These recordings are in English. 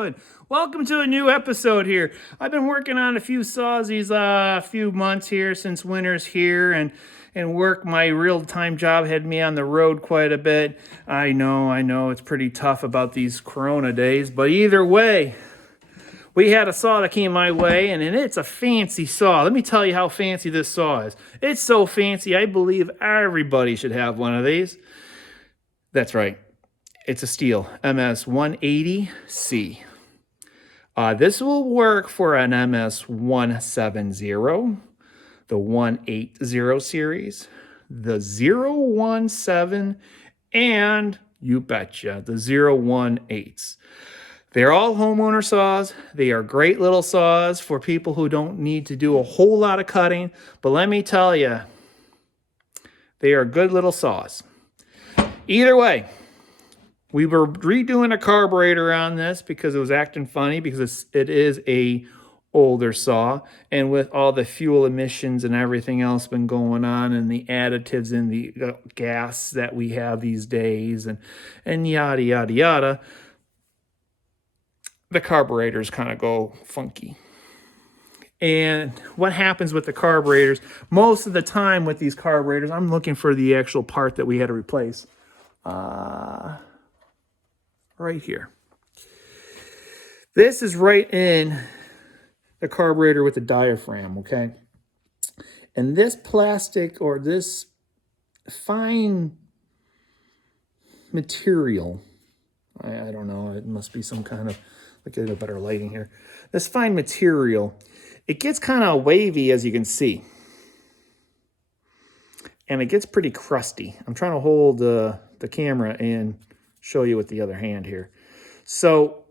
doing? Welcome to a new episode here. I've been working on a few saws these few months here since winter's here, and work. My real-time job had me on the road quite a bit. I know, it's pretty tough about these Corona days, but either way, we had a saw that came my way, and it's a fancy saw. Let me tell you how fancy this saw is. It's so fancy, I believe everybody should have one of these. That's right. It's a Stihl MS 180C. This will work for an MS 170, the 180 series, the 017, and you betcha, the 018s. They're all homeowner saws. They are great little saws for people who don't need to do a whole lot of cutting. But let me tell you, they are good little saws. Either way, we were redoing a carburetor on this because it was acting funny because it is a older saw, and with all the fuel emissions and everything else been going on and the additives in the gas that we have these days and yada yada yada, the carburetors kind of go funky. And what happens with the carburetors, most of the time with these carburetors, I'm looking for the actual part that we had to replace. Right here. This is right in the carburetor with the diaphragm, okay? And this plastic or this fine material, I don't know, it must be some kind of, look at a better lighting here. This fine material, it gets kind of wavy, as you can see. And it gets pretty crusty. I'm trying to hold the camera and show you with the other hand here. So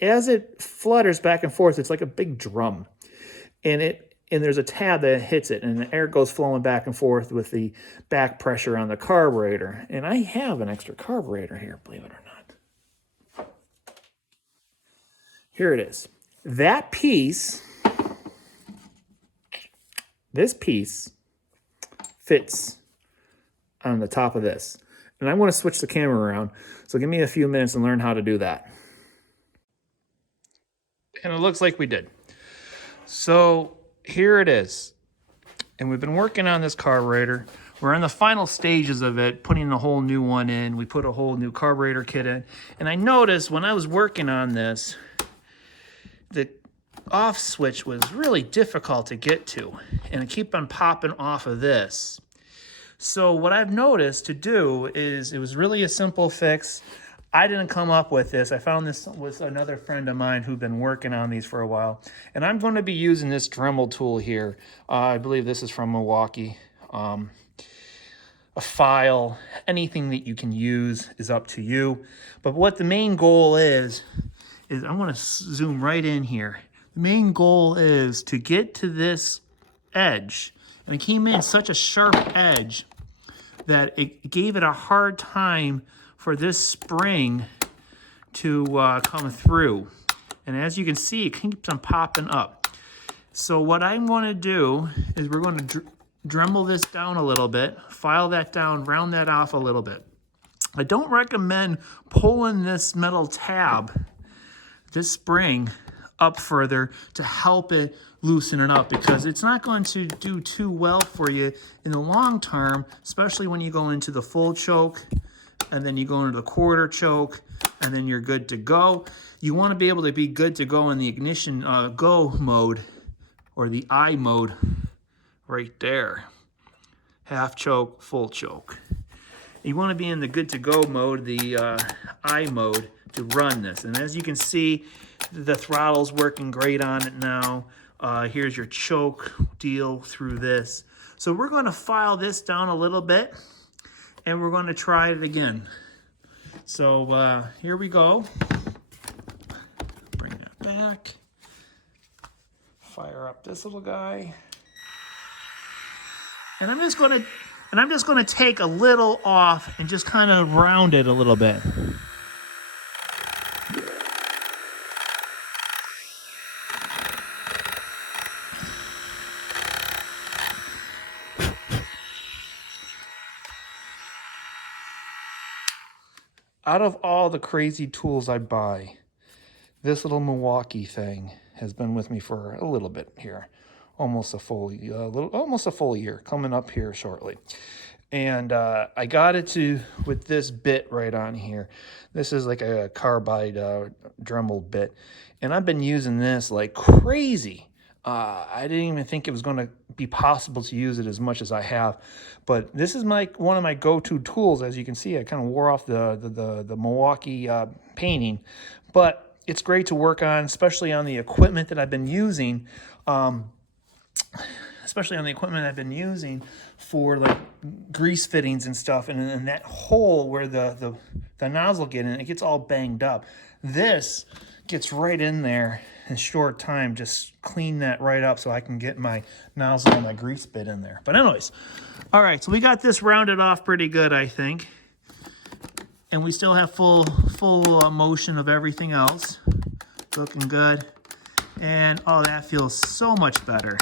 as it flutters back and forth, it's like a big drum. And there's a tab that hits it, and the air goes flowing back and forth with the back pressure on the carburetor. And I have an extra carburetor here, believe it or not. Here it is. That piece, this piece fits on the top of this. And I want to switch the camera around, so give me a few minutes and learn how to do that. And it looks like we did. So here it is. And we've been working on this carburetor. We're in the final stages of it, putting a whole new one in. We put a whole new carburetor kit in. And I noticed when I was working on this, the off switch was really difficult to get to. And it kept on popping off of this. So what I've noticed to do is, it was really a simple fix. I didn't come up with this. I found this with another friend of mine who'd been working on these for a while. And I'm going to be using this Dremel tool here. I believe this is from Milwaukee. A file, anything that you can use is up to you. But what the main goal is I'm going to zoom right in here. The main goal is to get to this edge. And it came in such a sharp edge that it gave it a hard time for this spring to come through. And as you can see, it keeps on popping up. So what I'm going to do is we're going to Dremel this down a little bit, file that down, round that off a little bit. I don't recommend pulling this metal tab, this spring, up further to help it loosen it up, because it's not going to do too well for you in the long term, especially when you go into the full choke and then you go into the quarter choke and then you're good to go. You want to be able to be good to go in the ignition go mode, or the I mode right there. Half choke, full choke. You want to be in the good to go mode, the I mode, to run this. And as you can see, the throttle's working great on it now. Here's your choke deal through this. So we're going to file this down a little bit, and we're going to try it again. So here we go. Bring that back. Fire up this little guy. And I'm just going to take a little off and just kind of round it a little bit. Out of all the crazy tools I buy, this little Milwaukee thing has been with me for a little bit here, almost a full year, coming up here shortly. And I got it with this bit right on here. This is like a carbide Dremel bit, and I've been using this like crazy. I didn't even think it was going to be possible to use it as much as I have, but this is one of my go-to tools. As you can see, I kind of wore off the Milwaukee painting, but it's great to work on, especially on the equipment that I've been using. For like grease fittings and stuff, and that hole where the nozzle get in, it gets all banged up. This gets right in there in a short time. Just clean that right up so I can get my nozzle and my grease bit in there. But anyways, all right, so we got this rounded off pretty good, I think. And we still have full motion of everything else. Looking good. And oh, that feels so much better.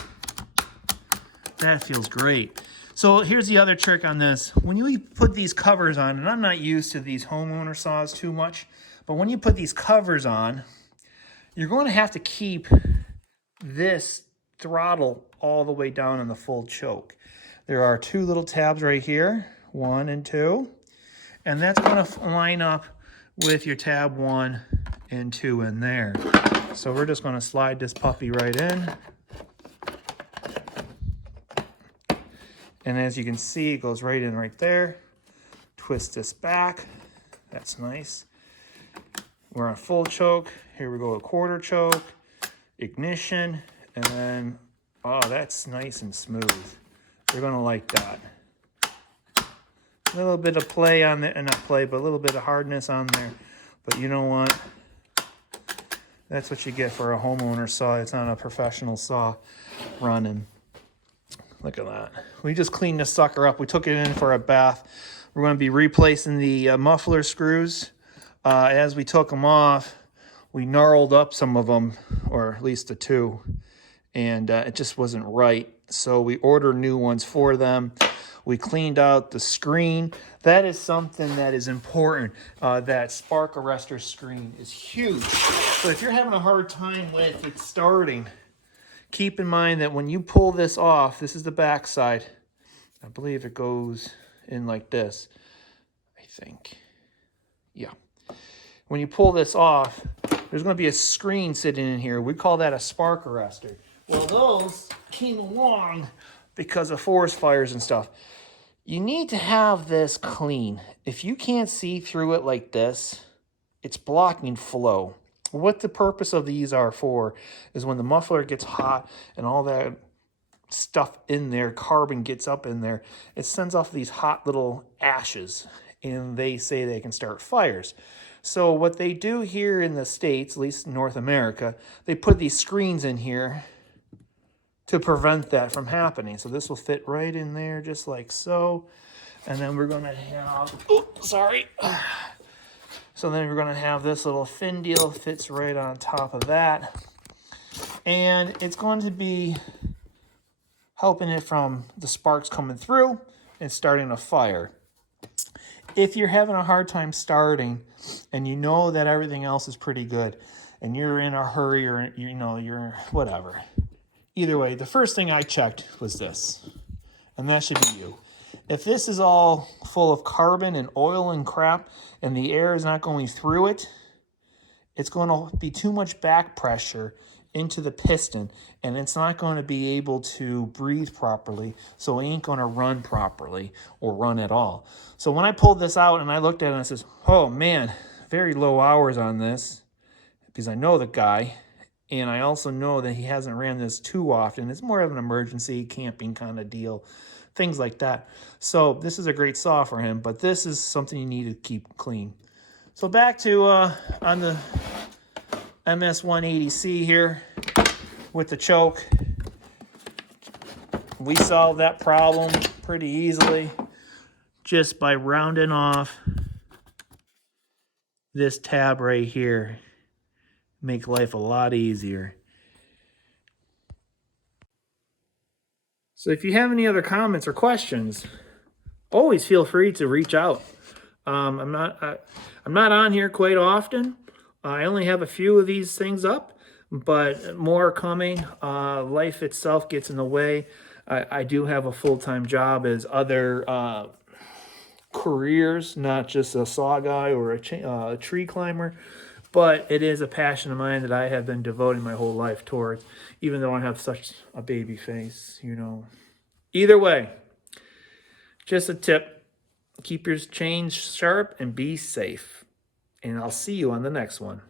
That feels great. So here's the other trick on this. When you put these covers on, and I'm not used to these homeowner saws too much, but when you put these covers on, you're going to have to keep this throttle all the way down in the full choke. There are two little tabs right here, 1 and 2, and that's going to line up with your tab 1 and 2 in there. So we're just going to slide this puppy right in. And as you can see, it goes right in right there. Twist this back. That's nice. We're on full choke. Here we go, a quarter choke, ignition, and then, oh, that's nice and smooth. You're gonna like that. A little bit of play on there, not play, but a little bit of hardness on there. But you know what? That's what you get for a homeowner saw. It's not a professional saw running. Look at that. We just cleaned this sucker up. We took it in for a bath. We're going to be replacing the muffler screws. As we took them off, we gnarled up some of them, or at least the 2, and it just wasn't right. So we ordered new ones for them. We cleaned out the screen. That is something that is important. That spark arrestor screen is huge. So if you're having a hard time with it starting, keep in mind that when you pull this off, this is the back side. I believe it goes in like this, I think. Yeah. When you pull this off, there's going to be a screen sitting in here. We call that a spark arrestor. Well, those came along because of forest fires and stuff. You need to have this clean. If you can't see through it like this, it's blocking flow. What the purpose of these are for is when the muffler gets hot and all that stuff in there, carbon gets up in there, it sends off these hot little ashes, and they say they can start fires. So what they do here in the States, at least North America, they put these screens in here to prevent that from happening. So this will fit right in there just like so. And then we're going to have, So then we're going to have this little fin deal fits right on top of that. And it's going to be helping it from the sparks coming through and starting a fire. If you're having a hard time starting and you know that everything else is pretty good and you're in a hurry or you're whatever. Either way, the first thing I checked was this, and that should be you. If this is all full of carbon and oil and crap and the air is not going through it, it's going to be too much back pressure into the piston, and it's not going to be able to breathe properly, so it ain't going to run properly or run at all. So when I pulled this out and I looked at it and I says, oh man, very low hours on this, because I know the guy, and I also know that he hasn't ran this too often. It's more of an emergency camping kind of deal, things like that. So this is a great saw for him, but this is something you need to keep clean. So back to on the MS 180C here with the choke. We solved that problem pretty easily just by rounding off this tab right here. Make life a lot easier. So if you have any other comments or questions, always feel free to reach out. I'm not on here quite often, I only have a few of these things up, but more are coming. Life itself gets in the way. I do have a full-time job as other careers, not just a saw guy or a tree climber, but it is a passion of mine that I have been devoting my whole life towards, even though I have such a baby face, you know. Either way, just a tip, keep your chains sharp and be safe. And I'll see you on the next one.